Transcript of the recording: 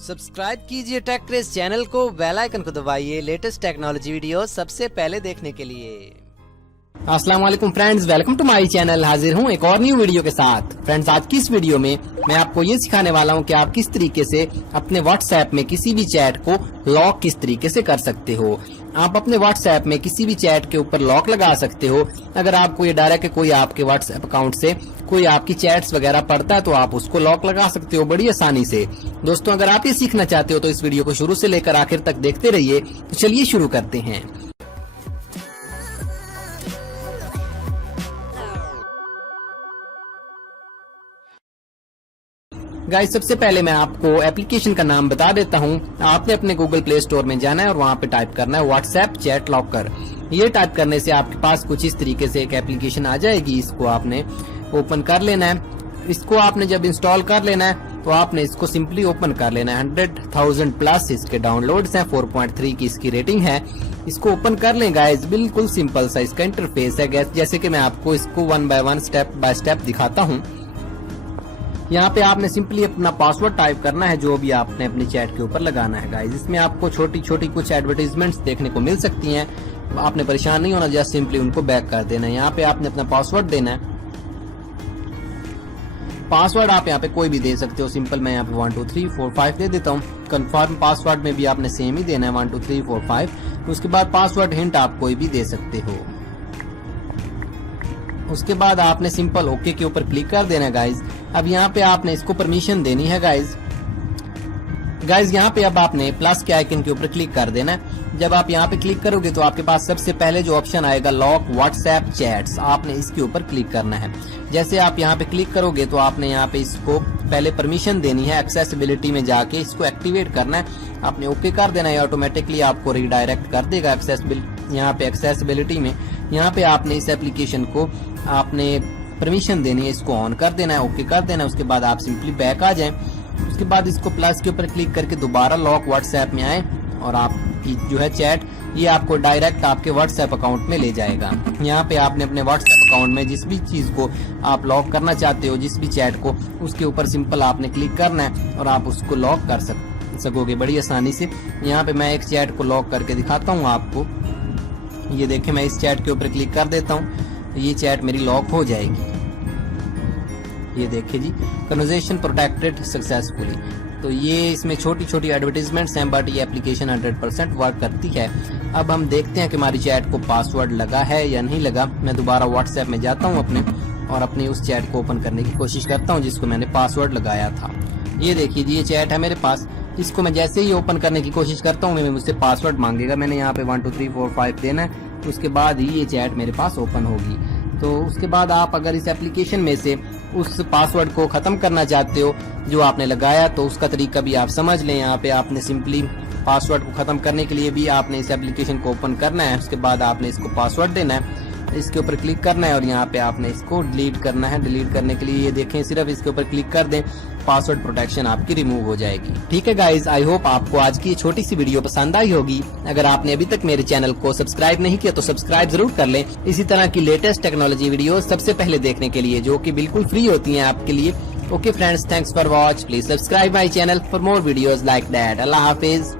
Subscribe कीजिए take craze channel को, bell icon को दबाइए लेटेस्ट टेक्नोलॉजी वीडियो सबसे पहले देखने के लिए। अस्सलाम वालेकुम friends, welcome to my channel. हाजिर हूँ एक और न्यू वीडियो के साथ। फ्रेंड्स, आज की इस वीडियो में मैं आपको ये सिखाने वाला हूँ कि आप किस तरीके से अपने व्हाट्सएप में किसी भी चैट को लॉक किस तरीके से कर सकते हो। आप अपने व्हाट्सएप में किसी भी चैट के ऊपर लॉक लगा सकते हो। अगर आपको ये डर है कि कोई आपके व्हाट्सएप अकाउंट से कोई आपकी चैट्स वगैरह पढ़ता है तो आप उसको लॉक लगा सकते हो बड़ी आसानी से। दोस्तों, अगर आप ये सीखना चाहते हो तो इस वीडियो को शुरू से लेकर आखिर तक देखते रहिए। तो चलिए शुरू करते हैं। गाइस, सबसे पहले मैं आपको एप्लीकेशन का नाम बता देता हूँ। आपने अपने गूगल प्ले स्टोर में जाना है और वहाँ पे टाइप करना है व्हाट्सएप चैट लॉकर। ये टाइप करने से आपके पास कुछ इस तरीके से एक एप्लीकेशन आ जाएगी। इसको आपने ओपन कर लेना है। इसको आपने जब इंस्टॉल कर लेना है तो आपने इसको सिंपली ओपन कर लेना है। 100,000 प्लस इसके डाउनलोड्स हैं, 4.3 की इसकी रेटिंग है। इसको ओपन कर लें गाइस। बिल्कुल सिंपल सा इसका इंटरफेस है। जैसे कि मैं आपको इसको 1 बाय 1 स्टेप बाय स्टेप दिखाता हूँ। यहाँ पे आपने सिंपली अपना पासवर्ड टाइप करना है जो भी आपने अपनी चैट के ऊपर लगाना है गाइस। इसमें आपको छोटी छोटी कुछ एडवर्टाइजमेंट्स देखने को मिल सकती हैं। आपने परेशान नहीं होना, जस्ट सिंपली उनको बैक कर देना है। यहाँ पे आपने अपना पासवर्ड देना है। पासवर्ड आप यहाँ पे कोई भी दे सकते हो। सिंपल मैं यहाँ पे 1 2 3 4 5 दे देता हूँ। कंफर्म पासवर्ड में भी आपने सेम ही देना है, 1 2 3 4 5। उसके बाद पासवर्ड हिंट आप कोई भी दे सकते हो। उसके बाद आपने सिंपल ओके के ऊपर क्लिक कर देना है गाइज। अब यहाँ पे आपने इसको परमिशन देनी है गाइज। यहाँ पे अब आपने प्लस के आइकन के ऊपर क्लिक कर देना है। जब आप यहाँ पे क्लिक करोगे तो आपके पास सबसे पहले जो ऑप्शन आएगा लॉक व्हाट्सएप चैट्स, आपने इसके ऊपर क्लिक करना है। जैसे आप यहाँ पे क्लिक करोगे तो आपने यहाँ पे इसको पहले परमिशन देनी है। एक्सेसिबिलिटी में जाके इसको एक्टिवेट करना है। आपने ओके कर देना है। ऑटोमेटिकली आपको रिडायरेक्ट कर देगा यहाँ पे एक्सेसिबिलिटी में। यहाँ पे आपने इस एप्लीकेशन को आपने परमिशन देनी है, इसको ऑन कर देना है, ओके कर देना है। उसके बाद आप सिंपली बैक आ जाएं। उसके बाद इसको प्लस के ऊपर क्लिक करके दोबारा लॉक व्हाट्सएप में आए और आपकी जो है चैट ये आपको डायरेक्ट आपके व्हाट्सएप अकाउंट में ले जाएगा। यहाँ पे आपने अपने व्हाट्सएप अकाउंट में जिस भी चीज को आप लॉक करना चाहते हो, जिस भी चैट को, उसके ऊपर सिंपल आपने क्लिक करना है और आप उसको लॉक कर सकोगे बड़ी आसानी से। यहाँ पे मैं एक चैट को लॉक करके दिखाता हूँ आपको। ये देखें, मैं इस चैट के ऊपर क्लिक कर देता हूँ, ये चैट मेरी लॉक हो जाएगी। ये देखिए जी, कन्वर्सेशन प्रोटेक्टेड सक्सेसफुली। तो ये इसमें छोटी छोटी एडवर्टाइजमेंट्स हैं, बट ये एप्लीकेशन 100% वर्क करती है। अब हम देखते हैं कि हमारी चैट को पासवर्ड लगा है या नहीं लगा। मैं दोबारा व्हाट्सएप में जाता हूँ अपने और अपनी उस चैट को ओपन करने की कोशिश करता हूँ जिसको मैंने पासवर्ड लगाया था। ये देखिए जी, ये चैट है मेरे पास। इसको मैं जैसे ही ओपन करने की कोशिश करता हूँ मुझसे पासवर्ड मांगेगा। मैंने यहाँ पे 1 2 3 4 5 देना है। उसके बाद ही ये चैट मेरे पास ओपन होगी। तो उसके बाद आप अगर इस एप्लीकेशन में से उस पासवर्ड को खत्म करना चाहते हो जो आपने लगाया, तो उसका तरीका भी आप समझ लें। यहाँ पे आपने सिंपली पासवर्ड को खत्म करने के लिए भी आपने इस एप्लीकेशन को ओपन करना है। उसके बाद आपने इसको पासवर्ड देना है, इसके ऊपर क्लिक करना है और यहाँ पे आपने इसको डिलीट करना है। डिलीट करने के लिए ये देखें, सिर्फ इसके ऊपर क्लिक कर दें, पासवर्ड प्रोटेक्शन आपकी रिमूव हो जाएगी। ठीक है गाइज, आई होप आपको आज की छोटी सी वीडियो पसंद आई होगी। अगर आपने अभी तक मेरे चैनल को सब्सक्राइब नहीं किया तो सब्सक्राइब जरूर कर लें इसी तरह की लेटेस्ट टेक्नोलॉजी वीडियो सबसे पहले देखने के लिए, जो कि बिल्कुल फ्री होती हैं आपके लिए। Okay friends, thanks for watch. Please subscribe my channel for more videos like that. Allah Hafiz.